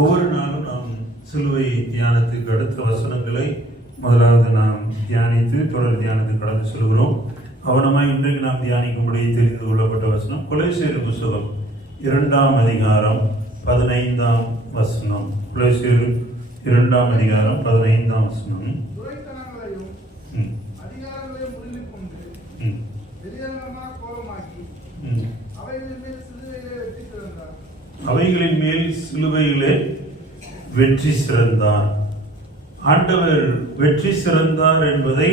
ஒவ்வொரு நாளும் நாம் சிலுவை தியானத்துக்கு அடுத்த வசனங்களை முதலாவது நாம் தியானித்து தொடர் தியானத்துக்கு கடந்து செல்கிறோம். அவனமாய் இன்றைக்கு நாம் தியானிக்கும்படி தெரிந்து கொள்ளப்பட்ட வசனம் கொலைசேரு புஸ்தகம் இரண்டாம் அதிகாரம் பதினைந்தாம் வசனம். கொலைசேரு இரண்டாம் அதிகாரம் பதினைந்தாம் வசனம். அவைகளின் மேல் சிலுவையிலே வெற்றி சிறந்தார். ஆண்டவர் வெற்றி சிறந்தார் என்பதை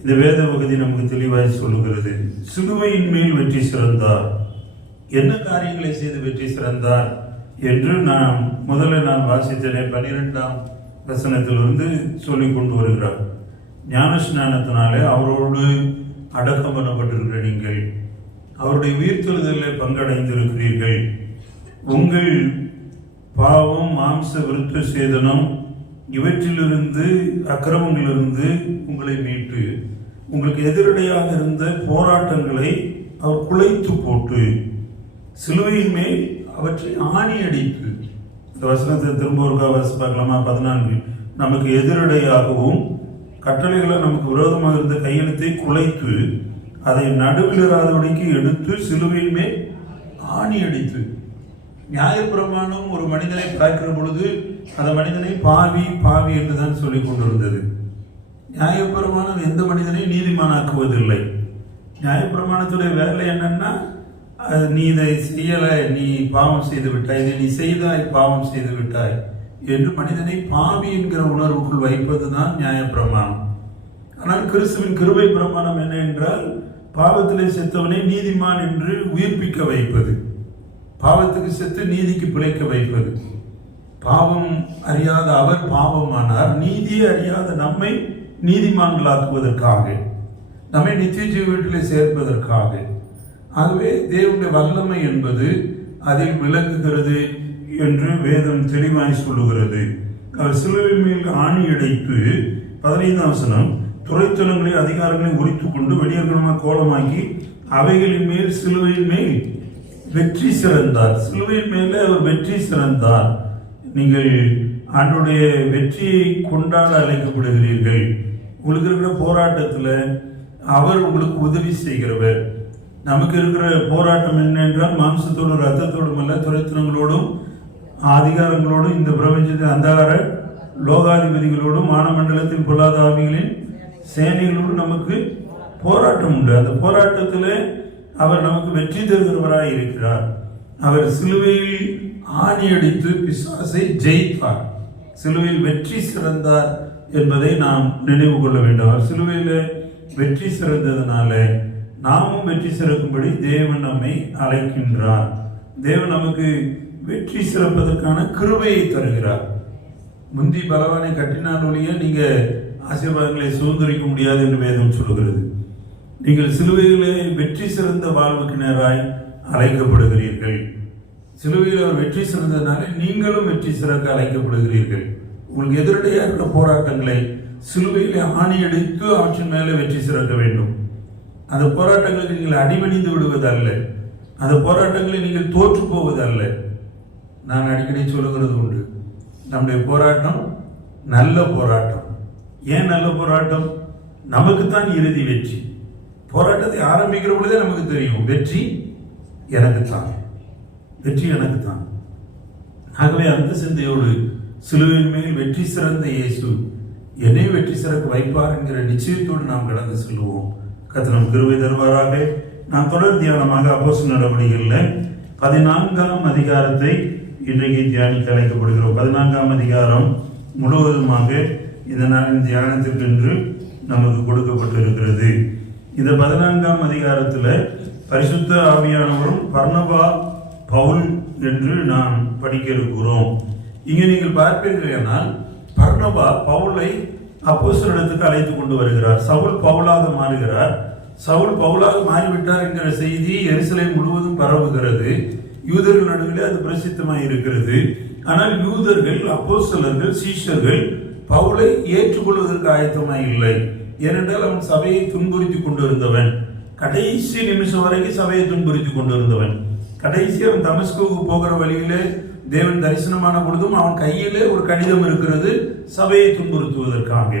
இந்த வேத பகுதி நமக்கு தெளிவாக சொல்லுகிறது. சிலுவையின் மேல் வெற்றி சிறந்தார். என்ன காரியங்களை செய்து வெற்றி சிறந்தார் என்று நாம் முதல்ல நான் வாசித்தனே பனிரெண்டாம் வசனத்திலிருந்து சொல்லிக் கொண்டு வருகிறார். ஞானஸ்நானத்தினாலே அவரோடு அடக்கம் பண்ணப்பட்டிருக்கிற நீங்கள் அவருடைய உயிர்த்தெழுதலில் பங்கடைந்திருக்கிறீர்கள். உங்கள் பாவம் மாம்ச விருத்த சேதனம் இவற்றிலிருந்து அக்கிரமங்களிலிருந்து உங்களை மீட்டு உங்களுக்கு எதிரடையாக இருந்த போராட்டங்களை அவர் குலைத்து போட்டு சிலுவையின் மேல் அவற்றை ஆணி அடித்து. இந்த வசனத்தை திரும்ப ஒரு வாசி பார்க்கலாமா? பதினான்கு. நமக்கு எதிரடையாகவும் கட்டளைகளை நமக்கு விரோதமாக இருந்த கையெழுத்தை குலைத்து அதை நடுவில் இராதபடிக்கு எடுத்து சிலுவையின் மேல் ஆணி அடித்து. நியாயப்பிரமாணம் ஒரு மனிதனை பார்க்கிற பொழுது அந்த மனிதனை பாவி பாவி என்று தான் சொல்லிக் கொண்டிருந்தது. நியாயப்பிரமாணம் எந்த மனிதனை நீதிமானாக்குவதில்லை. நியாயப்பிரமாணத்துடைய வேலை என்னன்னா அது நீ இதை செய்யலை நீ பாவம் செய்து விட்டாய் இதை நீ செய்தாய் பாவம் செய்து விட்டாய் என்று மனிதனை பாவி என்கிற உணர்வுக்குள் வைப்பது தான் நியாயப்பிரமாணம். ஆனால் கிறிஸ்துவின் கிருபை பிரமாணம் என்ன என்றால் பாவத்திலே செத்தவனை நீதிமான் என்று உயிர்ப்பிக்க வைப்பது. பாவத்துக்கு செத்து நீதிக்கு பிழைக்க வைப்பது. பாவம் அறியாத அவர் பாவமானார். நீதியை அறியாத நம்மை நீதிமான்களாக்குவதற்காக நம்மை நித்திய ஜீவ வீட்டிலே சேர்ப்பதற்காக. ஆகவே தேவனுடைய வல்லமை என்பது அதில் விளங்குகிறது என்று வேதம் தெளிவாய் சொல்லுகிறது. அவர் சிலுவையின் மேல் ஆணி அடைப்பு பதினைந்தாம் வசனம் துறைத்தலங்களை அதிகாரங்களை உரித்து கொண்டு வெளியேறமாக கோலமாக்கி அவைகளின் மேல் சிலுவையின் மேல் வெற்றி சிறந்தார். சிலுவையின் மேலே அவர் வெற்றி சிறந்தார். நீங்கள் ஆண்டுடைய வெற்றியை கொண்டாட அழைக்கப்படுகிறீர்கள். உங்களுக்கு இருக்கிற போராட்டத்தில் அவர் உங்களுக்கு உதவி செய்கிறவர். நமக்கு இருக்கிற போராட்டம் என்ன என்றால் மாம்சத்தோடும் ரத்தத்தோடும் அல்ல துரைத்தனங்களோடும் அதிகாரங்களோடும் இந்த பிரபஞ்சத்தின் அந்தகார லோகாதிபதிகளோடும் மானமண்டலத்தின் பொல்லாத ஆவிகளின் சேனைகளோடும் நமக்கு போராட்டம் உண்டு. அந்த போராட்டத்தில் அவர் நமக்கு வெற்றி தருகிறவராய் இருக்கிறார். அவர் சிலுவையில் ஆணியடித்து பிசாசை ஜெயித்தார் சிலுவையில் வெற்றி சிறந்தார் என்பதை நாம் நினைவு கொள்ள வேண்டும். அவர் சிலுவையில் வெற்றி சிறந்ததுனால நாமும் வெற்றி சிறக்கும்படி தேவன் நம்மை அழைக்கின்றார். தேவன் நமக்கு வெற்றி சிறப்பதற்கான கிருபையை தருகிறார். முந்தி பகவானை கட்டினால் ஒழிய நீங்கள் ஆசீர்வாதங்களை சுதந்திரிக்க முடியாது என்று வேதம் சொல்கிறது நீங்கள் சிலுவையிலே வெற்றி சிறந்த வாழ்வுக்கினராய் அழைக்கப்படுகிறீர்கள். சிலுவையில் அவர் வெற்றி சிறந்ததுனால நீங்களும் வெற்றி சிறக்க அழைக்கப்படுகிறீர்கள். உங்களுக்கு எதிரடையாக இருக்கிற போராட்டங்களை சிலுவையிலே ஆணியடித்து அவற்றின் மேலே வெற்றி சிறக்க வேண்டும். அந்த போராட்டங்களுக்கு நீங்கள் அடிபணிந்து விடுவதல்ல. அந்த போராட்டங்களை நீங்கள் தோற்று போவதல்ல. நான் அடிக்கடி சொல்லுகிறது உண்டு. நம்முடைய போராட்டம் நல்ல போராட்டம். ஏன் நல்ல போராட்டம்? நமக்குத்தான் இறுதி வெற்றி. போராட்டத்தை ஆரம்பிக்கிற பொழுதே நமக்கு தெரியும் வெற்றி எனக்கு தான் வெற்றி எனக்கு தான் ஆகவே அந்த சிந்தையோடு சிலுவையின் மேல் வெற்றி சிறந்த இயேசு என்னை வெற்றி சிறக்க வைப்பார் என்கிற நிச்சயத்தோடு நாம் கடந்து செல்வோம். கத்தனம் கிருவை தருவாராக. நாம் தொடர் தியானமாக அப்போஸ் நடவடிக்கைகளில் பதினான்காம் அதிகாரத்தை இன்றைக்கு தியானிக்க அழைக்கப்படுகிறோம். பதினான்காம் அதிகாரம் முழுவதுமாக இந்த நாளின் தியானத்திற்கென்று நமக்கு கொடுக்கப்பட்டிருக்கிறது. இந்த பதினான்காம் அதிகாரத்தில் பரிசுத்த ஆவியானவரும் பர்ணபா பவுல் என்று நாம் படிக்க இருக்கிறோம் இங்கே நீங்கள் பார்ப்பீர்களானால் பர்ணபா பவுலை அப்போஸ்தலரிடத்துக்கு அழைத்து கொண்டு வருகிறார். சவுல் பவுலாக மாறுகிறார். சவுல் பவுலாக மாறிவிட்டார் என்கிற செய்தி எருசலேம் முழுவதும் பரவுகிறது. யூதர்கள் நடுவிலே அது பிரசித்தமாக இருக்கிறது. ஆனால் யூதர்கள் அப்போஸ்தலர்கள் சீஷர்கள் பவுலை ஏற்றுக்கொள்வதற்கு ஆயத்தமாக இல்லை. ஏனென்றால் அவன் சபையை துன்புறுத்தி கொண்டிருந்தவன். கடைசி நிமிஷம் வரைக்கும் சபையை துன்புறுத்தி கொண்டிருந்தவன். கடைசி அவன் தமஸ்குவுக்கு போகிற வழியிலே தேவன் தரிசனமான பொழுதும் அவன் கையிலே ஒரு கடிதம் இருக்கிறது சபையை துன்புறுத்துவதற்காக.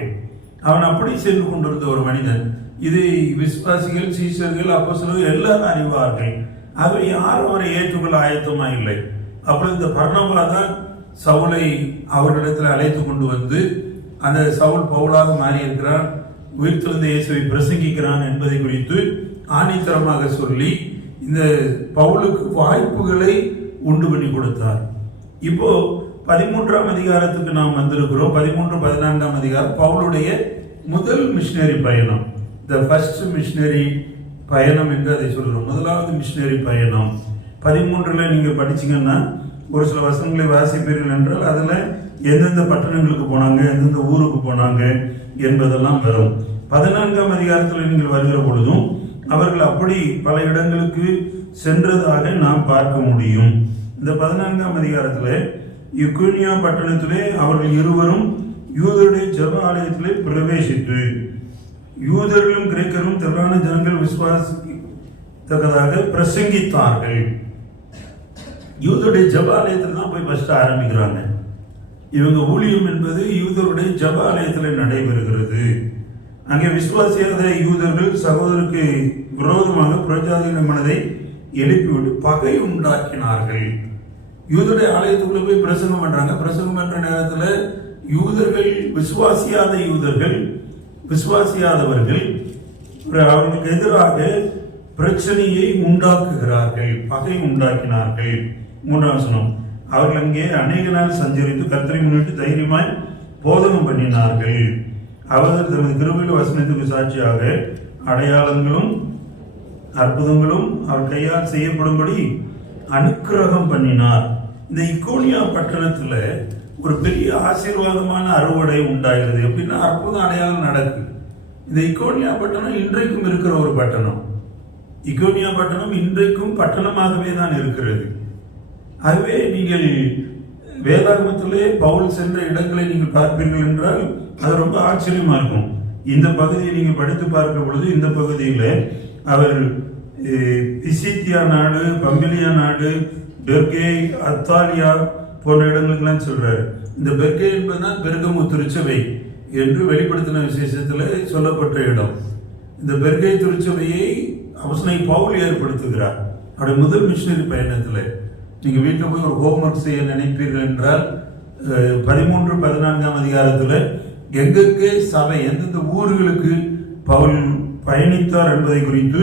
அவன் அப்படி சென்று கொண்டிருந்த ஒரு மனிதன். இது விஸ்வாசிகள் சீசர்கள் அப்போஸ்தலர்கள் எல்லாரும் அறிவார்கள். ஆகவே யாரும் அவரை ஏற்றுக்கொள்ள ஆயத்தமா இல்லை. அப்புறம் இந்த பர்ணபா தான் சவுலை அவரிடத்தில் அழைத்து கொண்டு வந்து அந்த சவுல் பவுலாக மாறி இருக்கிறான் உயிர்த்தெழுந்த இயேசுவை பிரசங்கிக்கிறான் என்பதை குறித்து ஆணித்தரமாக சொல்லி இந்த பவுலுக்கு வாய்ப்புகளை உண்டு பண்ணி கொடுத்தார். இப்போ பதிமூன்றாம் அதிகாரத்துக்கு நாம் வந்திருக்கிறோம். பதிமூன்று பதினான்காம் அதிகாரம் பவுலுடைய முதல் மிஷினரி பயணம். த ஃபர்ஸ்ட் மிஷினரி பயணம் என்று அதை சொல்கிறோம். முதலாவது மிஷினரி பயணம். பதிமூன்றில் நீங்கள் படிச்சீங்கன்னா ஒரு சில வசனங்களை வாசிப்பீர்கள் என்றால் அதில் எந்தெந்த பட்டணங்களுக்கு போனாங்க எந்தெந்த ஊருக்கு போனாங்க என்பதெல்லாம் வரும் பதினான்காம் அதிகாரத்தில் நீங்கள் வருகிற பொழுதும் அவர்கள் அப்படி பல இடங்களுக்கு சென்றதாக நாம் பார்க்க முடியும். இந்த பதினான்காம் அதிகாரத்தில் யுக்னியா பட்டணத்திலே அவர்கள் இருவரும் யூதருடைய ஜெப ஆலயத்திலே பிரவேசித்து யூதர்களும் கிரேக்கரும் திரளான ஜனங்கள் விசுவாசித்தக்கதாக பிரசங்கித்தார்கள். யூதருடைய ஜபாலயத்தில் தான் போய் ஃபஸ்ட்டு ஆரம்பிக்கிறாங்க. இவங்க ஊழியம் என்பது யூதருடைய ஜப ஆலயத்தில் நடைபெறுகிறது. அங்கே விசுவாசியாத யூதர்கள் சகோதரருக்கு விரோதமாக புரஜாதிகளின் மனதை எழுப்பிவிட்டு பகை உண்டாக்கினார்கள். யூதருடைய ஆலயத்துக்குள்ள போய் பிரசங்கம் பண்றாங்க. பிரசங்கம் பண்ற நேரத்தில் யூதர்கள் விசுவாசியாத யூதர்கள் விசுவாசியாதவர்கள் ஒரு அவர்களுக்கு எதிராக பிரச்சனையை உண்டாக்குகிறார்கள் பகை உண்டாக்கினார்கள். மூன்றாம் சொன்னோம் அவர்கள் அங்கே அநேக நாள் சஞ்சரித்து கத்தரை முன்னிட்டு தைரியமாய் போதகம் பண்ணினார்கள். அவர்கள் தமது கிருபையில் வசனத்துக்கு சாட்சியாக அடையாளங்களும் அற்புதங்களும் அவர் கையால் செய்யப்படும்படி அனுக்கிரகம் பண்ணினார். இந்த இக்கோனியா பட்டணத்தில் ஒரு பெரிய ஆசீர்வாதமான அறுவடை உண்டாகிறது. எப்படின்னா அற்புதம் அடையாளம் நடக்கு. இந்த இக்கோனியா பட்டணம் இன்றைக்கும் இருக்கிற ஒரு பட்டணம். இக்கோனியா பட்டணம் இன்றைக்கும் பட்டணமாகவே தான் இருக்கிறது. ஆகவே நீங்கள் வேதாகமத்திலே பவுல் சென்ற இடங்களை நீங்கள் பார்ப்பீர்கள் என்றால் அது ரொம்ப ஆச்சரியமா இருக்கும் இந்த பகுதியை நீங்கள் படித்து பார்க்கும் பொழுது இந்த பகுதியில் அவர் பிசித்தியா நாடு பம்பிலியா நாடு பெர்கே அத்தாலியா போன்ற இடங்களுக்கெல்லாம் சொல்றாரு. இந்த பெர்கே என்பதுதான் பெருகமு திருச்சபை என்று வெளிப்படுத்தின விசேஷத்தில் சொல்லப்பட்ட இடம். இந்த பெர்கை திருச்சபையை அவசனை பவுல் ஏற்படுத்துகிறார். அவருடைய முதல் மிஷினரி பயணத்தில். நீங்கள் வீட்டில் போய் ஒரு ஹோம்ஒர்க் செய்ய நினைப்பீர்கள் என்றால் பதிமூன்று பதினான்காம் அதிகாரத்தில் எங்கெங்கே சபை எந்தெந்த ஊர்களுக்கு பவுல் பயணித்தார் என்பதை குறித்து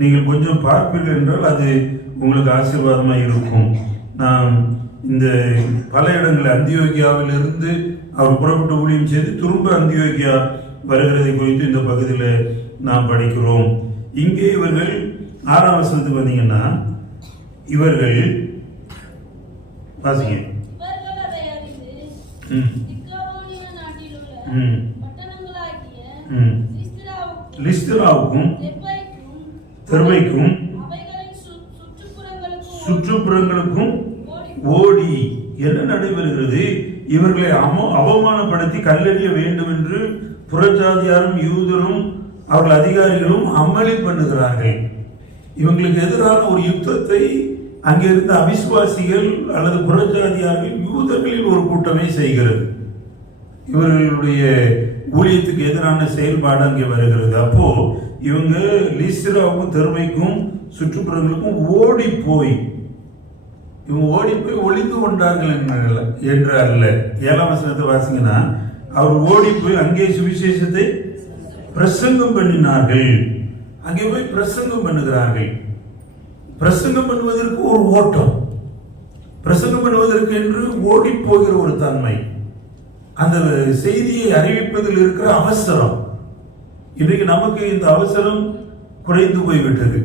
நீங்கள் கொஞ்சம் பார்ப்பீர்கள் என்றால் அது உங்களுக்கு ஆசீர்வாதமாக இருக்கும். நாம் இந்த பல இடங்களில் அந்தியோகியாவிலிருந்து அவர் புறப்பட்டு ஊழியம் செய்து திரும்ப அந்தியோகியா வருகிறதை குறித்து இந்த பகுதியில் நாம் படிக்கிறோம். இங்கே இவர்கள் ஆறாம் வசனத்துக்கு வந்தீங்கன்னா இவர்கள் ம். லிஸ்திராவுக்கும் லிஸ்திராவுக்கும் சுற்றுப்புறங்களுக்கும் ஓடி என்ன நடைபெறுகிறது? இவர்களை அவமானப்படுத்தி கல்லறிய வேண்டும் என்று புறஜாதியாரும் யூதரும் அவர்கள் அதிகாரிகளும் அமளி பண்ணுகிறார்கள். இவங்களுக்கு எதிரான ஒரு யுத்தத்தை அங்கே இருந்த அவிசுவாசிகள் அல்லது புறஜாதியார்கள் யூதர்களில் ஒரு கூட்டமே செய்கிறது. இவர்களுடைய ஊழியத்துக்கு எதிரான செயல்பாடு அங்கே வருகிறது. அப்போ இவங்க லீஸ்திராவுக்கும் தெருமைக்கும் சுற்றுப்புறங்களுக்கும் ஓடி போய் இவங்க ஓடி போய் ஒளிந்து கொண்டார்கள் என்கிறார்கள் என்று அல்ல. ஏழாம் வசனத்தை வாசிங்கன்னா அவர் ஓடி போய் அங்கே சுவிசேஷத்தை பிரசங்கம் பண்ணினார்கள். அங்கே போய் பிரசங்கம் பண்ணுகிறார்கள். பிரசங்கம் பண்ணுவதற்கு ஒரு ஓட்டம். பிரசங்கம் பண்ணுவதற்கு என்று ஓடி போகிற ஒரு தன்மை. அந்த செய்தியை அறிவிப்பதில் இருக்கிற அவசரம். இன்றைக்கு நமக்கு இந்த அவசரம் குறைந்து போய்விட்டது.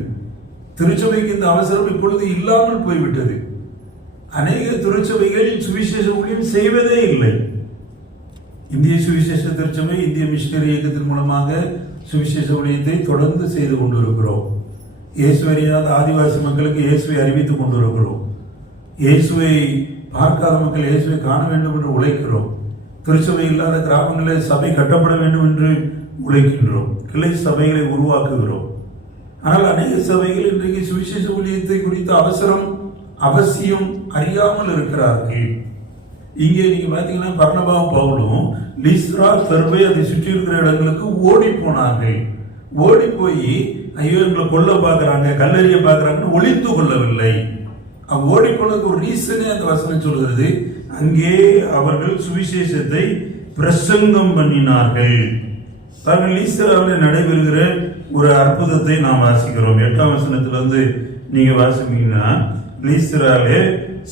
திருச்சபைக்கு இந்த அவசரம் இப்பொழுது இல்லாமல் போய்விட்டது. அநேக திருச்சபைகள் சுவிசேஷ ஊழியம் செய்வதே இல்லை. இந்திய சுவிசேஷ திருச்சபை இந்திய மிஷினரி இயக்கத்தின் மூலமாக சுவிசேஷ ஊழியத்தை தொடர்ந்து செய்து கொண்டிருக்கிறோம். இயேசுவை அறியாத ஆதிவாசி மக்களுக்கு இயேசுவை அறிவித்துக் கொண்டிருக்கிறோம். இயேசுவை பார்க்காத மக்கள் இயேசுவை காண வேண்டும் என்று உழைக்கிறோம். திருச்சபை இல்லாத கிராமங்களில் சபை கட்டப்பட வேண்டும் என்று உழைக்கின்றோம். கிளை சபைகளை உருவாக்குகிறோம். ஆனால் அநேக சபைகள் இன்றைக்கு சுவிசேஷ ஊழியத்தை குறித்த அவசரம் அவசியம் அறியாமல் இருக்கிறார்கள். இங்கே நீங்க பாத்தீங்கன்னா பர்ணபாவும் பவுலும் லிஸ்ரா தர்பை அதை சுற்றி இருக்கிற இடங்களுக்கு ஓடி போனார்கள். ஓடி போய் ஐயோ எங்களை கொல்ல பார்க்கறாங்க கல்லறிய பார்க்குறாங்கன்னு ஒழித்து கொள்ளவில்லை. அவன் ஓடி ஒரு ரீசனே அந்த வசனம் சொல்கிறது அங்கே அவர்கள் சுவிசேஷத்தை பிரசங்கம் பண்ணினார்கள். தாங்கள் ஈஸ்வராவில் நடைபெறுகிற ஒரு அற்புதத்தை நாம் வாசிக்கிறோம். எட்டாம் வசனத்திலிருந்து நீங்க வாசிப்பீங்கன்னா லீஸ்தராலே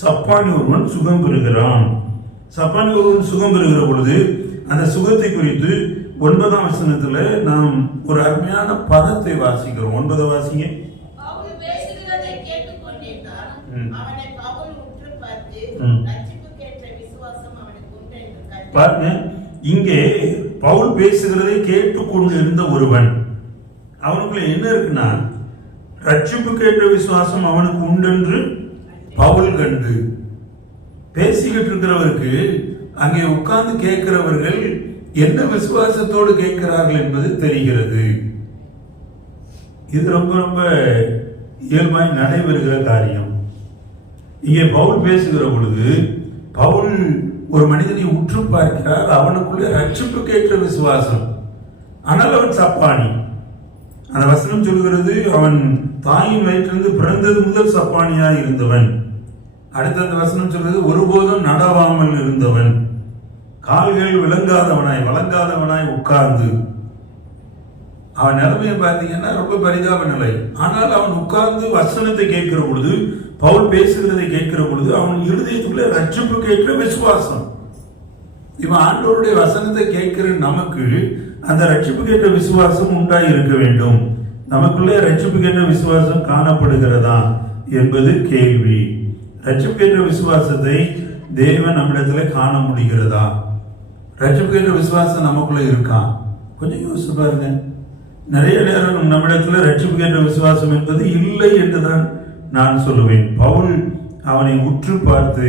சப்பானி ஒருவன் சுகம் பெறுகிறான். சப்பானி ஒருவன் சுகம் பெறுகிற பொழுது அந்த சுகத்தை குறித்து ஒன்பதாம் வசனத்துல நாம் ஒரு அருமையான பதத்தை வாசிக்கிறோம். ஒன்பதை வாசிங்க. உண்டு என்று பாருங்க. இங்கே பவுல் பேசுகிறதை கேட்டுக்கொண்டு இருந்த ஒருவன். அவனுக்குள்ள என்ன இருக்குன்னா ரட்சிப்பு கேட்ட விசுவாசம் அவனுக்கு உண்டென்று பவுல் கண்டு பேசிக்கிட்டு இருக்கிறவருக்கு அங்கே உட்கார்ந்து கேட்கிறவர்கள் என்ன விசுவாசத்தோடு கேட்கிறார்கள் என்பது தெரிகிறது. இது ரொம்ப ரொம்ப இயல்பாய் நடைபெறுகிற காரியம். இங்கே பவுல் பேசுகிற பொழுது பவுல் ஒரு மனிதனை உற்று பார்க்கிறார் அவனுக்குள்ளே ரட்சிப்பு கேட்ட விசுவாசம். ஆனால் அவன் சப்பானி. அந்த வசனம் சொல்கிறது அவன் தாயின் வயிற்றிலிருந்து பிறந்தது முதல் சப்பானியாய் இருந்தவன். அடுத்த அந்த வசனம் சொல்கிறது ஒருபோதும் நடவாமல் இருந்தவன். கால்கள் விளங்காதவனாய் வழங்காதவனாய் உட்கார்ந்து அவன் நிலைமையை பார்த்தீங்கன்னா ரொம்ப பரிதாப நிலை. ஆனால் அவன் உட்கார்ந்து வசனத்தை கேட்கிற பொழுது பவுல் பேசுகிறதை கேட்கிற பொழுது அவன் இருதயத்துக்குள்ள ரட்சிப்பு கேட்கிற விசுவாசம். இவன் ஆண்டோருடைய வசனத்தை கேட்கிற நமக்கு அந்த ரட்சிப்பு கேட்ட விசுவாசம் உண்டாய் இருக்க வேண்டும். நமக்குள்ளே ரட்சிப்பு கேட்ட விசுவாசம் காணப்படுகிறதா என்பது கேள்வி. ரட்சிப்பு கேட்ட விசுவாசத்தை தேவன் நம்மிடத்துல காண முடிகிறதா? ரட்சிப்பு விசுவாசம் நமக்குள்ளே இருக்கான் கொஞ்சம் யோசிச்சு பாருங்க. நிறைய நேரம் நம்மிடத்துல ரட்சிப்பு விசுவாசம் என்பது இல்லை என்றுதான் நான் சொல்லுவேன். பவுல் அவனை உற்று பார்த்து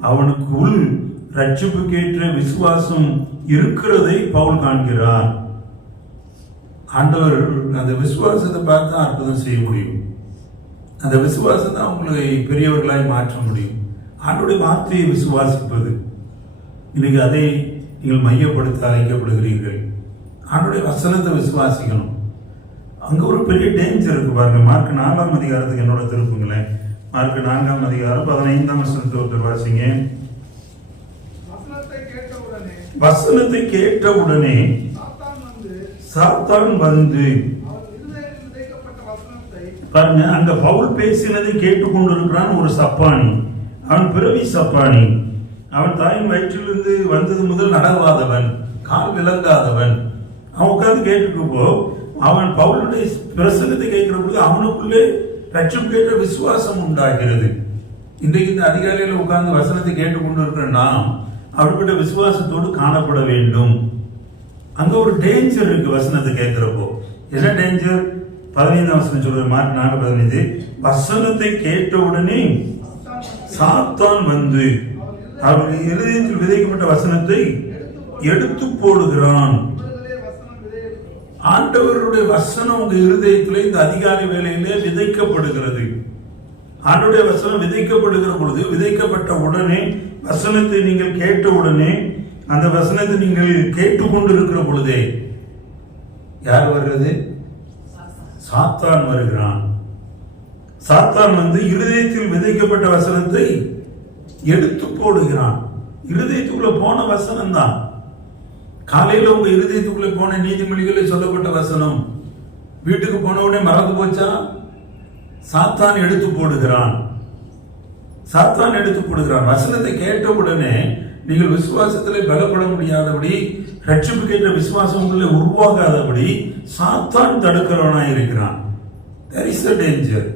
அவனுக்கு உள் ரட்சிப்புக்கேற்ற விசுவாசம் இருக்கிறதை பவுல் காண்கிறார். ஆண்டவர் அந்த விசுவாசத்தை பார்த்து தான் அற்புதம் செய்ய முடியும். அந்த விசுவாசம் தான் உங்களை பெரியவர்களாய் மாற்ற முடியும். ஆண்டோடைய வார்த்தையை விசுவாசிப்பது. இன்னைக்கு அதை நீங்கள் மையப்படுத்த அழைக்கப்படுகிறீர்கள். ஆண்டோடைய வசனத்தை விசுவாசிக்கணும். அங்க ஒரு பெரிய டேஞ்சர் இருக்கு பாருங்க. மார்க் நான்காம் அதிகாரத்துக்கு என்னோட திருப்புங்களேன். மார்க் நான்காம் அதிகாரம் பதினைந்தாம் வசனத்தை ஒருத்தர் வாசிங்க. வசனத்தை கேட்ட உடனே சாத்தான் வந்து பாருங்க அங்க பவுல் பேசினதை கேட்டுக்கொண்டிருக்கிறான் ஒரு சப்பானி. அவன் பிறவி சப்பானி. அவன் தாயின் வயிற்றிலிருந்து வந்தது முதல் நடவாதவன் கால் விளங்காதவன். அவன் உட்காந்து கேட்டுக்கப்போ அவன் பவுலுடைய பிரசங்கத்தை கேட்கிற பொழுது அவனுக்குள்ளே லட்சம் கேட்ட விசுவாசம் உண்டாகிறது. இன்றைக்கு இந்த அதிகாலையில் உட்கார்ந்து வசனத்தை கேட்டுக்கொண்டு இருக்கிற நாம் அப்படிப்பட்ட விசுவாசத்தோடு காணப்பட வேண்டும். அங்கே ஒரு டேஞ்சர் இருக்கு வசனத்தை கேட்கிறப்போ. என்ன டேஞ்சர் பதினைந்தாம் வசனம் சொல்றது மார்க் நாலு பதினைந்து. வசனத்தை கேட்ட உடனே சாத்தான் வந்து அவன் இருதயத்தில் விதைக்கப்பட்ட வசனத்தை எடுத்து போடுகிறான். ஆண்டவருடைய வசனம் உங்க இருதயத்தில் இந்த அதிகாரி வேலையிலே விதைக்கப்படுகிறது. ஆண்டுடைய வசனம் விதைக்கப்படுகிற பொழுது விதைக்கப்பட்ட உடனே வசனத்தை நீங்கள் கேட்ட உடனே அந்த வசனத்தை நீங்கள் கேட்டுக்கொண்டு இருக்கிற பொழுதே யார் வருகிறது? சாத்தான் வருகிறான். சாத்தான் வந்து இருதயத்தில் விதைக்கப்பட்ட வசனத்தை எடுத்து போடுகிறான். இருதயத்துக்குள்ள போன வசனம் தான் காலையில உங்க இருதயத்துக்குள்ள போன நீதிமொழிகளில் சொல்லப்பட்ட வசனம். வீட்டுக்கு போன உடனே மறந்து போச்சா? சாத்தான் எடுத்து போடுகிறான். சாத்தான் எடுத்து போடுகிறான். வசனத்தை கேட்ட உடனே நீங்கள் விசுவாசத்திலே பலப்பட முடியாதபடி ரட்சிப்பு கேட்ட விசுவாசம் உங்களை உருவாகாதபடி சாத்தான் தடுக்கிறவனாக இருக்கிறான் there இஸ் டேஞ்சர்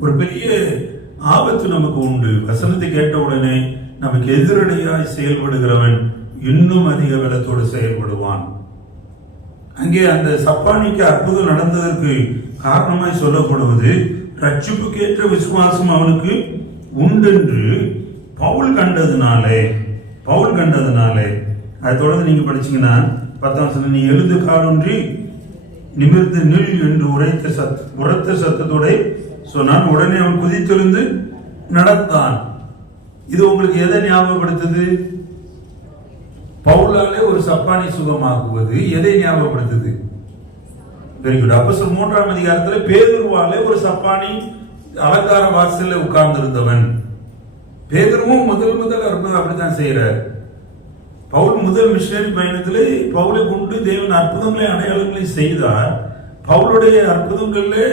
ஒரு பெரிய ஆபத்து நமக்கு உண்டு. வசனத்தை கேட்ட உடனே நமக்கு எதிரடையாய் செயல்படுகிறவன் இன்னும் அதிக பலத்தோடு செயல்படுவான். அங்கே அந்த சப்பானிக்கு அற்புதம் நடந்ததற்கு காரணமாய் சொல்லப்படுவது ரட்சிப்புக்கேற்ற விசுவாசம் அவனுக்கு உண்டென்று பவுல் கண்டதுனாலே பவுல் கண்டதுனாலே. அதை தொடர்ந்து நீங்க படிச்சீங்கன்னா பத்தாம் சில நீ எழுந்து காலொன்றி நிமிர்ந்து நில் என்று உரைத்த சத் உரத்த சத்தத்தோட சொன்னான் உடனே அவன் குதித்தெழுந்து நடத்தான் இது உங்களுக்கு எதை ஞாபகப்படுத்துது? பவுலாலே ஒரு சப்பானி சுகமாக்குவது எதை ஞாபகப்படுத்துது? வெரி குட் அப்போ மூன்றாம் அதிகாரத்தில் பேதுருவாலே ஒரு சப்பானி அலங்கார வாசல்ல உட்கார்ந்திருந்தவன். பேதுருவும் முதல் முதல் அற்புதம் அப்படித்தான் செய்யறார் பவுல் முதல் மிஷினரி பயணத்தில் பவுலை கொண்டு தேவன் அற்புதங்களை அடையாளங்களை செய்தார். பவுலுடைய அற்புதங்களில்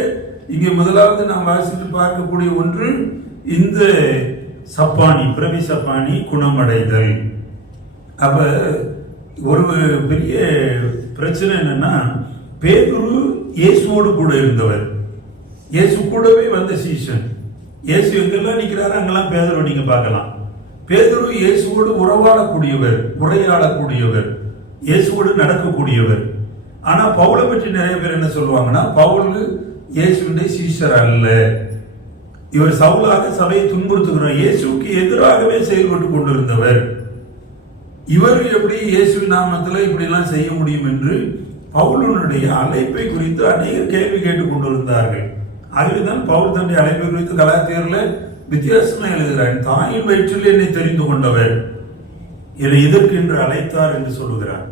இங்கே முதலாவது நாம் வாசித்து பார்க்கக்கூடிய ஒன்று இந்த சப்பானி பிரவி சப்பானி குணமடைதல். அப்போ ஒரு பெரிய பிரச்சனை என்னன்னா பேதுரு இயேசுவோடு கூட இருந்தவர். இயேசு கூடவே வந்த சீசன். இயேசு எங்கெல்லாம் நிற்கிறாரோ அங்கெல்லாம் பேதுரு நீங்க பார்க்கலாம். பேதுரு இயேசுவோடு உறவாடக்கூடியவர் உரையாடக்கூடியவர். இயேசுவோடு நடக்கக்கூடியவர். ஆனால் பவுலை பற்றி நிறைய பேர் என்ன சொல்லுவாங்கன்னா பவுல் இயேசுடைய சீஷர் அல்ல. இவர் சவுலாக சபையை துன்புறுத்துகிறார் இயேசுவுக்கு எதிராகவே செயல்பட்டு கொண்டிருந்தவர். இவர் எப்படி இயேசு நாமத்தில் இப்படிலாம் செய்ய முடியும் என்று பவுலனுடைய அழைப்பை குறித்து அநேகர் கேள்வி கேட்டுக் கொண்டிருந்தார்கள். ஆகவேதான் பவுல் தன்னுடைய அழைப்பை குறித்து கலாத்தியர்ல வித்தியாசமாக எழுதுகிறார். தாயின் வயிற்றில் என்னை தெரிந்து கொண்டவர். என்னை எதற்கென்று அழைத்தார் என்று சொல்லுகிறார்.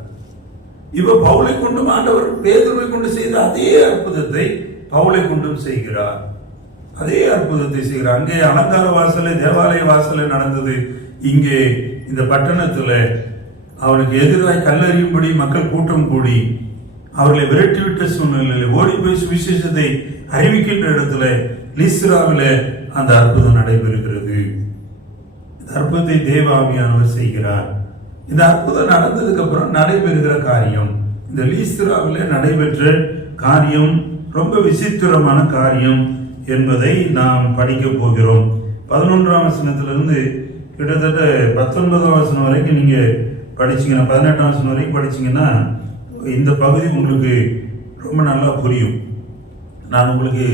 இவ பவுலை கொண்டும் ஆண்டவர் பேதுருவை கொண்டு செய்த அதே அற்புதத்தை பவுலை கொண்டும் செய்கிறார். அதே அற்புதத்தை செய்கிறார். அங்கே அலங்கார வாசல தேவாலய வாசல நடந்தது. இங்கே இந்த பட்டணத்தில் அவனுக்கு எதிராக கல்லறியும்படி மக்கள் கூட்டம் கூடி அவர்களை விரட்டிவிட்ட சூழ்நிலையில் ஓடி போய் சுவிசேஷத்தை அறிவிக்கின்ற இடத்துல லிஸ்ராவில் அந்த அற்புதம் நடைபெறுகிறது. இந்த அற்புதத்தை தேவாமியானவர் செய்கிறார். இந்த அற்புதம் நடந்ததுக்கு அப்புறம் நடைபெறுகிற காரியம் இந்த லீஸ்திராவில் நடைபெற்ற காரியம் ரொம்ப விசித்திரமான காரியம் என்பதை நாம் படிக்கப் போகிறோம். பதினொன்றாம் வசனத்திலிருந்து கிட்டத்தட்ட பத்தொன்பதாம் வசனம் வரைக்கும் நீங்கள் படிச்சீங்கன்னா பதினெட்டாம் வசனம் வரைக்கும் படிச்சிங்கன்னா இந்த பகுதி உங்களுக்கு ரொம்ப நல்லா புரியும். நான் உங்களுக்கு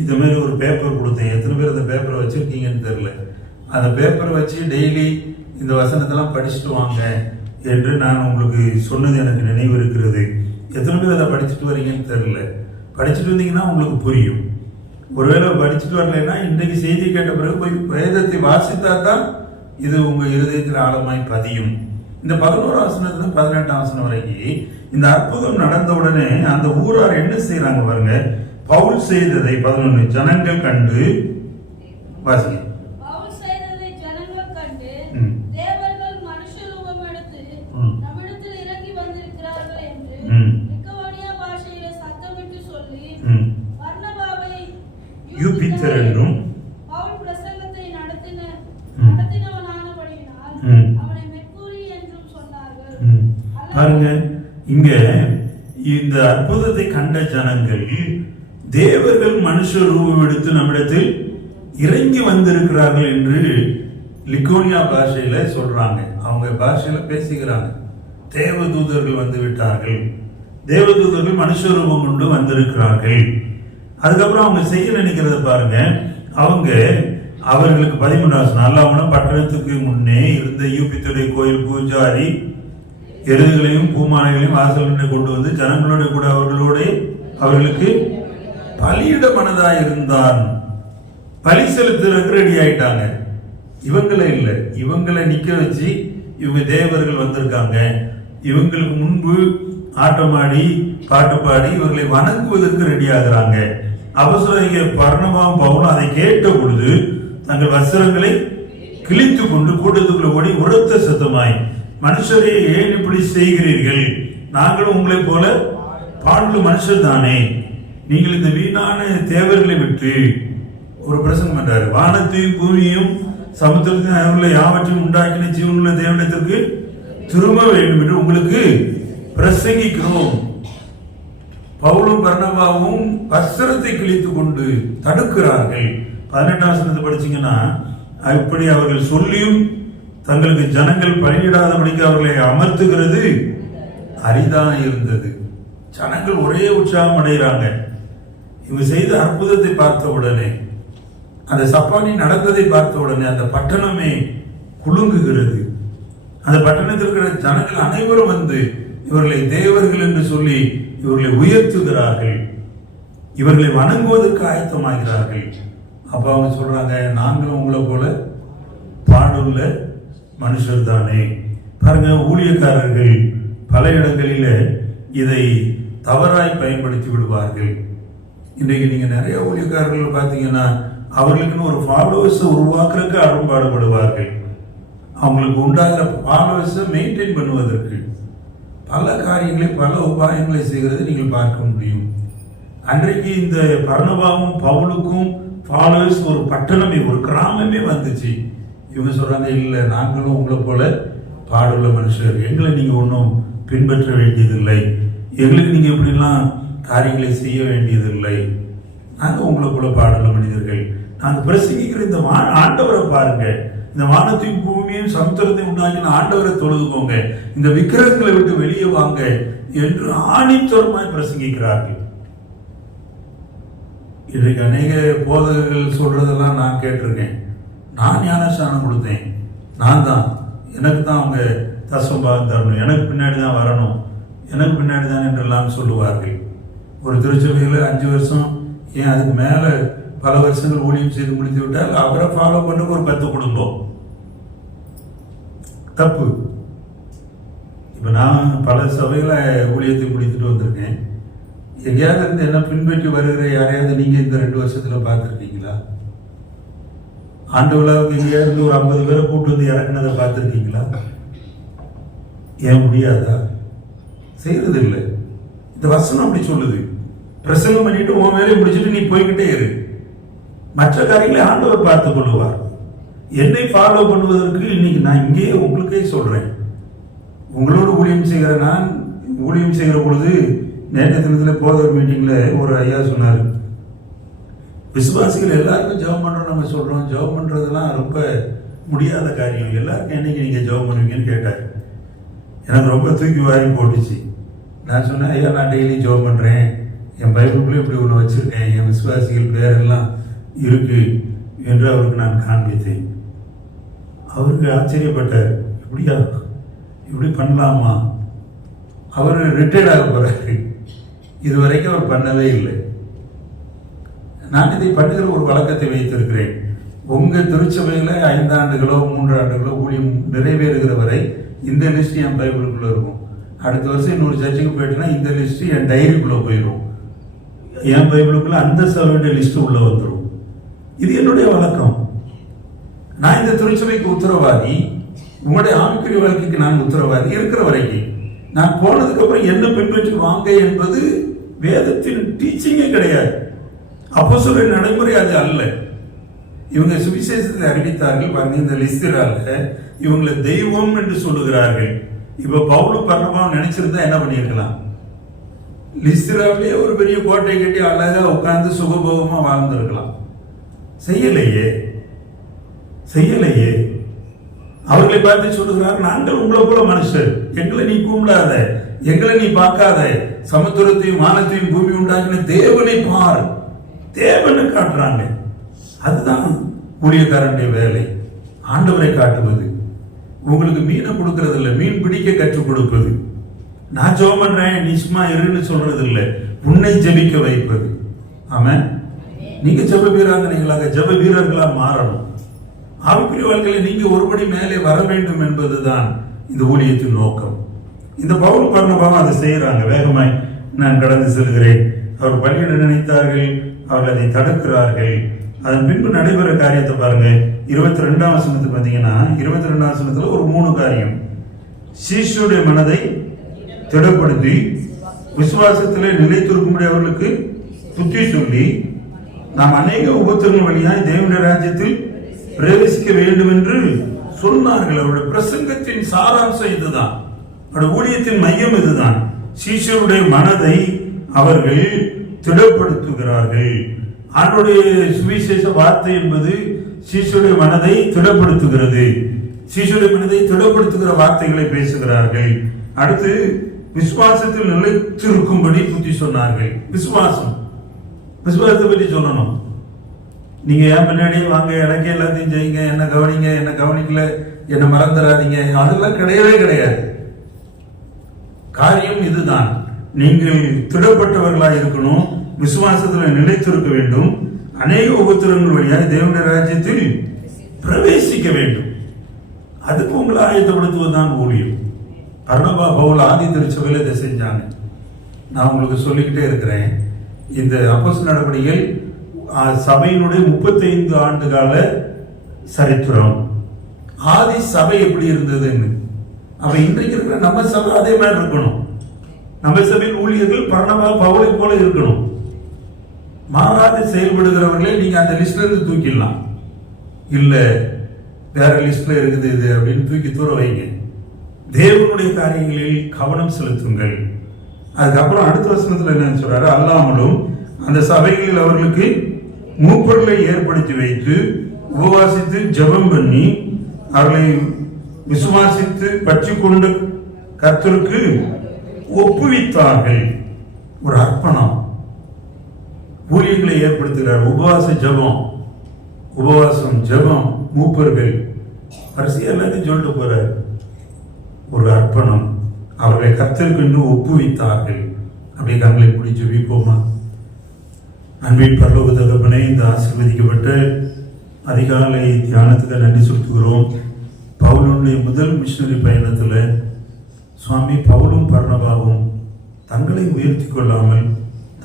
இந்த மாதிரி ஒரு பேப்பர் கொடுத்தேன். எத்தனை பேர் அந்த பேப்பரை வச்சுருக்கீங்கன்னு தெரில அந்த பேப்பரை வச்சு டெய்லி இந்த வசனத்தெல்லாம் படிச்சுட்டு வாங்க என்று நான் உங்களுக்கு சொன்னது எனக்கு நினைவு இருக்கிறது. எத்தனை பேர் அதை படிச்சுட்டு வரீங்கன்னு தெரில படிச்சுட்டு வந்தீங்கன்னா உங்களுக்கு புரியும். ஒருவேளை படிச்சுட்டு வரலைன்னா இன்றைக்கு செய்தி கேட்ட பிறகு போய் வேதத்தை வாசித்தா தான் இது உங்கள் இருதயத்தில் ஆழமாய் பதியும். இந்த பதினோரு ஆசனத்துலேருந்து பதினெட்டாம் ஆசனம் வரைக்கும் இந்த அற்புதம் நடந்த உடனே அந்த ஊரார் என்ன செய்கிறாங்க பாருங்க? பவுல் செய்ததை பதினொன்று ஜனங்கள் கண்டு வாசிக்க பவுல் செய்ததை ஜனங்கள் கண்டு ம். தேவர்கள் மனுஷ ரூபம் எடுத்து ம். நம்மிடத்தில் இறங்கி வந்திருக்கிறார்கள் என்று ம். லிக்கவோனியா பாஷையிலே சத்தமிட்டு சொல்லி ம். பர்னபாவை யூபித்தர் என்றும் பவுல் பிரசங்கத்தை நடத்தின ம். நடத்தினவனானபடியினால் ம். அவனை மெர்க்குரி என்றும் சொன்னார்கள் ம். பாருங்க இந்த அற்புதத்தை கண்ட ஜனங்கள் தேவர்கள் மனுஷ ரூபம் எடுத்து நம்மிடத்தில் இறங்கி வந்திருக்கிறார்கள் என்று லிக்கோனியா பாஷையில சொல்றாங்க. அவங்க பாஷையில பேசுகிறாங்க. தேவதூதர்கள் வந்து விட்டார்கள். தேவதூதர்கள் மனுஷ ரூபம் கொண்டு வந்திருக்கிறார்கள். அதுக்கப்புறம் அவங்க செய்ய நினைக்கிறத பாருங்க. அவங்க அவர்களுக்கு பதிமூன்றாம் நாள். பட்டணத்துக்கு முன்னே இருந்த யூபித்துடைய கோயில் பூஜாரி எருதுகளையும் பூமானைகளையும் வாசல் கொண்டு வந்து ஜனங்களோட கூட அவர்களோட அவர்களுக்கு பலியிட மனதா இருந்தான் பலி செலுத்துறதுக்கு ரெடி ஆயிட்டாங்க. இவங்களே இல்லை. இவங்களை நிக்க வச்சு இவங்க தேவர்கள் வந்திருக்காங்க. இவங்களுக்கு முன்பு ஆட்டமாடி பாட்டு பாடி இவர்களை வணங்குவதற்கு ரெடி ஆகுறாங்க. அவசரம் இங்க பவுனும் அதை கேட்ட பொழுது தங்கள் வஸ்திரங்களை கிழித்து கொண்டு கூட்டத்துக்குள்ள ஓடி உரத்த சத்தமாய். மனுஷரே ஏன் இப்படி செய்கிறீர்கள்? நாங்களும் உங்களைப் போல பாண்டு மனுஷர் தானே. நீங்கள் இந்த வீணான தேவர்களை விட்டு ஒரு பிரசங்கம் பண்றாரு. வானத்தையும் பூமியும் சமுத்திரத்தையும் அவர்களை யாவற்றையும் உண்டாக்கின ஜீவனுள்ள தேவனத்திற்கு திரும்ப வேண்டும் என்று உங்களுக்கு பிரசங்கிக்கிறோம். பவுலும் பர்ணபாவும் வஸ்திரத்தை கிழித்து கொண்டு தடுக்கிறார்கள். பதினெட்டாம் வசனத்தை படிச்சீங்கன்னா இப்படி அவர்கள் சொல்லியும் தங்களுக்கு ஜனங்கள் பலியிடாதபடிக்கு அவர்களை அமர்த்துகிறது. அரிதாக இருந்தது. ஜனங்கள் ஒரே உற்சாகம் அடைகிறாங்க. இவங்க செய்த அற்புதத்தை பார்த்த உடனே அந்த சப்பானி நடந்ததை பார்த்த உடனே அந்த பட்டணமே குலுங்குகிறது. அந்த பட்டணத்தில் இருக்கிற ஜனங்கள் அனைவரும் வந்து இவர்களை தேவர்கள் என்று சொல்லி இவர்களை உயர்த்துகிறார்கள். இவர்களை வணங்குவதற்கு ஆயத்தமாகிறார்கள். அப்போ அவங்க சொல்றாங்க நாங்களும் உங்களை போல பாடுள்ள மனுஷர் தானே பாருங்க ஊழியக்காரர்கள் பல இடங்களில் இதை தவறாய் பயன்படுத்தி விடுவார்கள். இன்றைக்கு நீங்கள் நிறைய ஊழியக்காரர்கள் பார்த்தீங்கன்னா அவர்களுக்குன்னு ஒரு ஃபாலோவர்ஸை உருவாக்குறதுக்கு அரும்பாடுபடுவார்கள். அவங்களுக்கு உண்டாகிற ஃபாலோவர்ஸை மெயின்டைன் பண்ணுவதற்கு. பல காரியங்களை பல உபாயங்களை செய்கிறதை நீங்கள் பார்க்க முடியும். அன்றைக்கு இந்த பரணபாவும் பவுலுக்கும் ஃபாலோவர்ஸ் ஒரு பட்டணமே ஒரு கிராமமே வந்துச்சு. இவங்க சொல்கிறாங்க இல்லை நாங்களும் உங்களை போல பாடுள்ள மனுஷர் எங்களை நீங்க ஒன்றும் பின்பற்ற வேண்டியதில்லை. எங்களுக்கு நீங்க இப்படிலாம் காரியங்களை செய்ய வேண்டியதில்லை. நாங்கள் உங்களை போல பாடுள்ள மனிதர்கள். நாங்க பிரசங்கிக்கிற இந்த வா- ஆண்டவரை பாருங்க. இந்த வானத்தையும் பூமியையும் சமுத்திரத்தையும் உண்டாக்கின ஆண்டவரை தொழுதுக்கோங்க. இந்த விக்கிரகங்களை விட்டு வெளியே வாங்க என்று ஆணித்தரமாய் பிரசங்கிக்கிறார்கள். இன்றைக்கு அநேக போதகர்கள் சொல்றதெல்லாம் நான் கேட்டிருக்கேன். நான் ஞானஸ்தானம் கொடுத்தேன். நான் தான். எனக்கு தான் அவங்க தசம்பாகம் தரணும். எனக்கு பின்னாடி தான் வரணும். எனக்கு பின்னாடி தான் என்றெல்லாம் சொல்லுவார்கள். ஒரு திருச்சபையில் அஞ்சு வருஷம் ஏன் அதுக்கு மேலே பல வருஷங்கள் ஊழியம் செய்து முடித்து விட்டால் அவரை ஃபாலோ பண்ண ஒரு பத்து குடும்பம். தப்பு. இப்போ நான் பல சபையில் ஊழியத்தை முடித்துட்டு வந்திருக்கேன். எங்கேயாவது இருந்து என்ன பின்பற்றி வருகிற யாரையாவது நீங்கள் இந்த ரெண்டு வருஷத்தில் பார்த்துருக்கீங்களா? ஆண்டு விழாவுக்கு எங்கேயாவது ஒரு ஐம்பது பேரை கூட்டு வந்து இறக்குனதை பார்த்துருக்கீங்களா? ஏன் முடியாதா? செய்யறது இல்லை இந்த வசனம் அப்படி சொல்லுது. பிரசங்கம் பண்ணிட்டு உன் வேலையை முடிச்சுட்டு நீ போய்கிட்டே இரு. மற்ற காரியங்களை ஆண்டவர் பார்த்து கொள்ளுவார். என்னை ஃபாலோ பண்ணுவதற்கு இன்னைக்கு நான் இங்கேயே உங்களுக்கே சொல்றேன். உங்களோட ஊழியம் செய்கிற நான் ஊழியம் செய்கிற பொழுது நேற்று தினத்தில் போதர் மீட்டிங்கில் ஒரு ஐயா சொன்னார். விசுவாசிகள் எல்லாருக்கும் ஜெபம் பண்ணுறோம் நம்ம சொல்கிறோம் ஜெபம் பண்ணுறதுலாம் ரொம்ப முடியாத காரியம். எல்லாருக்கும் என்றைக்கு நீங்கள் ஜெபம் பண்ணுவீங்கன்னு கேட்டார். எனக்கு ரொம்ப தூக்கி வாரி போட்டுச்சு. நான் சொன்னேன் ஐயா நான் டெய்லி ஜெபம் பண்ணுறேன் என் பைபிளுக்குள்ளே இப்படி ஒன்று வச்சுருக்கேன். என் விசுவாசிகள் பேரெல்லாம் இருக்கு என்று அவருக்கு நான் காண்பித்தேன். அவருக்கு ஆச்சரியப்பட்டார். இப்படியா? இப்படி பண்ணலாமா? அவர் ரிட்டையர்ட் ஆக போகிறாரு இது வரைக்கும் அவர் பண்ணவே இல்லை. நான் இதை பண்ணுகிற ஒரு வழக்கத்தை வைத்திருக்கிறேன். உங்கள் திருச்சபையில் ஐந்து ஆண்டுகளோ மூன்று ஆண்டுகளோ ஊழியம் நிறைவேறுகிற வரை இந்த லிஸ்ட் என் பைபிளுக்குள்ளே இருக்கும். அடுத்த வருஷம் இன்னொரு சர்ச்சுக்கு போயிட்டுனா இந்த லிஸ்ட் என் டைரிக்குள்ளே போயிடும் என் பைபிளுக்குள்ளே அந்த சபையுடைய லிஸ்ட்டு உள்ளே வந்துடும் இது என்னுடைய வழக்கம். நான் இந்த திருச்சபைக்கு உத்தரவாதி. உங்களுடைய ஆவிக்குரிய வாழ்க்கைக்கு நான் உத்தரவாதி இருக்கிற வரைக்கும். நான் போனதுக்கப்புறம் என்ன பின்பற்றி வாங்க என்பது வேதத்தின் டீச்சிங்கே கிடையாது. அப்போ நடைமுறை அது அல்ல. இவங்க சுவிசேஷத்தை அறிவித்தார்கள் பாருங்க இந்த லிஸ்திரால இவங்களை தெய்வம் என்று சொல்லுகிறார்கள். இப்ப பவுலு பர்ணபாவும் நினைச்சிருந்தா என்ன பண்ணியிருக்கலாம்? லிஸ்திராவிலேயே ஒரு பெரிய கோட்டை கட்டி அழகா உட்கார்ந்து சுகபோகமா வாழ்ந்திருக்கலாம். செய்யலையே. செய்யலையே. அவர்களை பார்த்து சொல்லுகிறார் நாங்கள் உங்களை போல மனுஷர். எங்களை நீ கும்பிடாத எங்களை நீ பார்க்காத. சமுத்திரத்தையும் வானத்தையும் பூமி உண்டாக்கின தேவனை பார். தேவனை காட்டுறாங்க. அதுதான் ஊழியக்காரனுடைய வேலை. ஆண்டவரை காட்டுவது. உங்களுக்கு மீனை கொடுக்கறது இல்லை மீன் பிடிக்க கற்றுக் கொடுப்பது. நான் ஜெபம் பண்றேன் நிஷ்மா இருன்னு சொல்றது இல்லை உன்னை ஜெபிக்க வைப்பது. ஆமென். நீங்க ஜப வீராங்கனைகளாக ஜெப வீரர்களா மாறணும். ஆவிக்குரிய வாழ்க்கையில நீங்க ஒருபடி மேலே வர வேண்டும் என்பதுதான் இந்த ஊழியத்தின் நோக்கம். இந்த பவுல் பர்ணபாவும் அதை செய்யறாங்க வேகமாய் நான் கடந்து செல்கிறேன். அவர் பள்ளியிட நினைத்தார்கள். அவர்கள் அதை தடுக்கிறார்கள். அதன் பின்பு நடைபெற காரியத்தை பாருங்க. இருபத்தி ரெண்டாம் வசனத்தை பார்த்தீங்கன்னா இருபத்தி ரெண்டாம் வசனத்தில் ஒரு மூணு காரியம். சீஷுடைய மனதை திடப்படுத்தி விசுவாசத்திலே நிலைத்திருக்கும்படி அவர்களுக்கு புத்தி சொல்லி நாம் அநேக உபத்திரங்கள் வழியாய் தேவனுடைய ராஜ்யத்தில் பிரவேசிக்க வேண்டும் என்று சொன்னார்கள். அவருடைய பிரசங்கத்தின் சாராம்சம் இதுதான். அவருடைய ஊழியத்தின் மையம் இதுதான். சீஷருடைய மனதை அவர்கள் திடப்படுத்துகிறார்கள். ஆண்டுடைய சுவிசேஷ வார்த்தை என்பது சிசுடைய மனதை திடப்படுத்துகிறது. சிசுடைய மனதை திடப்படுத்துகிற வார்த்தைகளை பேசுகிறார்கள். அடுத்து விசுவாசத்தில் நிலைத்திருக்கும்படி புத்தி சொன்னார்கள். விசுவாசம். விசுவாசத்தை பற்றி சொல்லணும். நீங்க ஏன் பின்னாடியே வாங்க எனக்கே எல்லாத்தையும் செய்யுங்க என்ன கவனிங்க என்ன கவனிக்கல என்ன மறந்துடாதீங்க அதெல்லாம் கிடையவே கிடையாது. காரியம் இதுதான். நீங்கள் திடப்பட்டவர்களாக இருக்கணும் விசுவாசத்தில் நிலைத்திருக்க வேண்டும். அநேக உபத்திரங்கள் வழியாக தேவனுடைய ராஜ்யத்தில் பிரவேசிக்க வேண்டும். அதுக்கு உங்களை ஆயத்தப்படுத்துவதுதான் ஊழியம். அருணபா பவுல் ஆதி திருச்சபையில் இதை செஞ்சாங்க. நான் உங்களுக்கு சொல்லிக்கிட்டே இருக்கிறேன். இந்த அப்போஸ் நடவடிக்கைகள் சபையினுடைய முப்பத்தைந்து ஆண்டு கால சரித்திரம். ஆதி சபை எப்படி இருந்ததுன்னு. அவன் இன்றைக்கு இருக்கிற நம்ம சபை அதே மாதிரி இருக்கணும். நம்ம சபையில் ஊழியர்கள் பரணமாக பவுலை போல இருக்கணும். மாறாது செயல்படுகிறவர்களே நீங்க அந்த லிஸ்ட்ல இருந்து தூக்கிடலாம். இல்ல வேற லிஸ்ட்ல இருக்குது இது அப்படின்னு தூக்கி தூர வைங்க. தேவனுடைய காரியங்களில் கவனம் செலுத்துங்கள். அதுக்கப்புறம் அடுத்த வசனத்துல என்ன சொல்றாரு? அல்லாமலும் அந்த சபைகளில் அவர்களுக்கு மூப்பர்களை ஏற்படுத்தி வைத்து உபவாசித்து ஜெபம் பண்ணி அவர்களை விசுவாசித்து பற்றி கொண்டு கத்தருக்கு ஒப்புவித்தார்கள். ஒரு அர்ப்பணம். ஊழியர்களை ஏற்படுத்துகிறார். உபவாச ஜெபம். உபவாசம் ஜெபம் மூப்பர்கள். வரிசையா எல்லாத்தையும் சொல்லிட்டு போறார். ஒரு அர்ப்பணம். அவர்களை கர்த்தருக்கென்று ஒப்புவித்தார்கள். அப்படி கண்களை முடிச்சு வைப்போமா? அன்பின் பரலோக தகப்பனே இந்த ஆசீர்வதிக்கப்பட்ட அதிகாலை தியானத்துக்கு நன்றி செலுத்துகிறோம். பவுலுடைய முதல் மிஷினரி பயணத்தில் சுவாமி பவுலும் பர்ணபாவும் தங்களை உயர்த்தி கொள்ளாமல்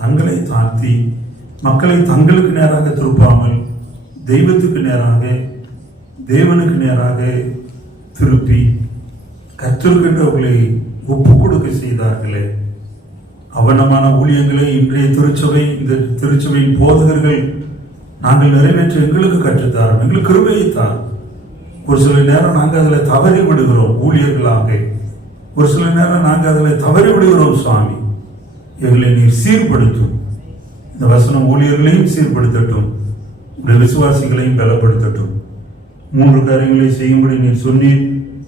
தங்களை தாழ்த்தி மக்களை தங்களுக்கு நேராக திருப்பாமல் தெய்வத்துக்கு நேராக தேவனுக்கு நேராக திருப்பி கர்த்தருக்கென்று ஒப்பு கொடுக்க செய்தார்களே. அவனமான ஊழியங்களை இன்றைய திருச்சபை இந்த திருச்சபையின் போதகர்கள் நாங்கள் நிறைவேற்ற எங்களுக்கு கற்றுத்தாரோம் எங்களுக்கு கிருபையை ஒரு சில நேரம் நாங்கள் அதில் தவறி விடுகிறோம் ஊழியர்களாக. ஒரு சில நேரம் நாங்கள் அதில் தவறி விடுகிறோம் சுவாமி. எங்களை நீர் சீர்படுத்தும். இந்த வசனம் ஊழியர்களையும் சீர்படுத்தட்டும். உடைய விசுவாசிகளையும் பலப்படுத்தட்டும். மூன்று காரியங்களை செய்யும்படி நீர் சொன்னீர்.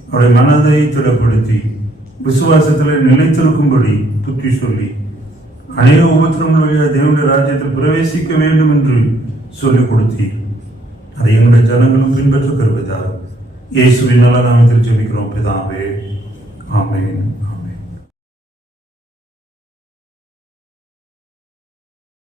அவருடைய மனதை திடப்படுத்தி விசுவாசத்தில் நிலைத்திருக்கும்படி துக்கி சொல்லி அநேக உபத்திரங்கள் வழியாக தேவனுடைய ராஜ்யத்தில் பிரவேசிக்க வேண்டும் என்று சொல்லிக் கொடுத்தீர். அதை எங்களுடைய ஜனங்களும் பின்பற்ற கருவதால் இயேசுவின் நல்ல நாமத்தில் ஜெபிக்கிறோம் பிதாவே. ஆமென்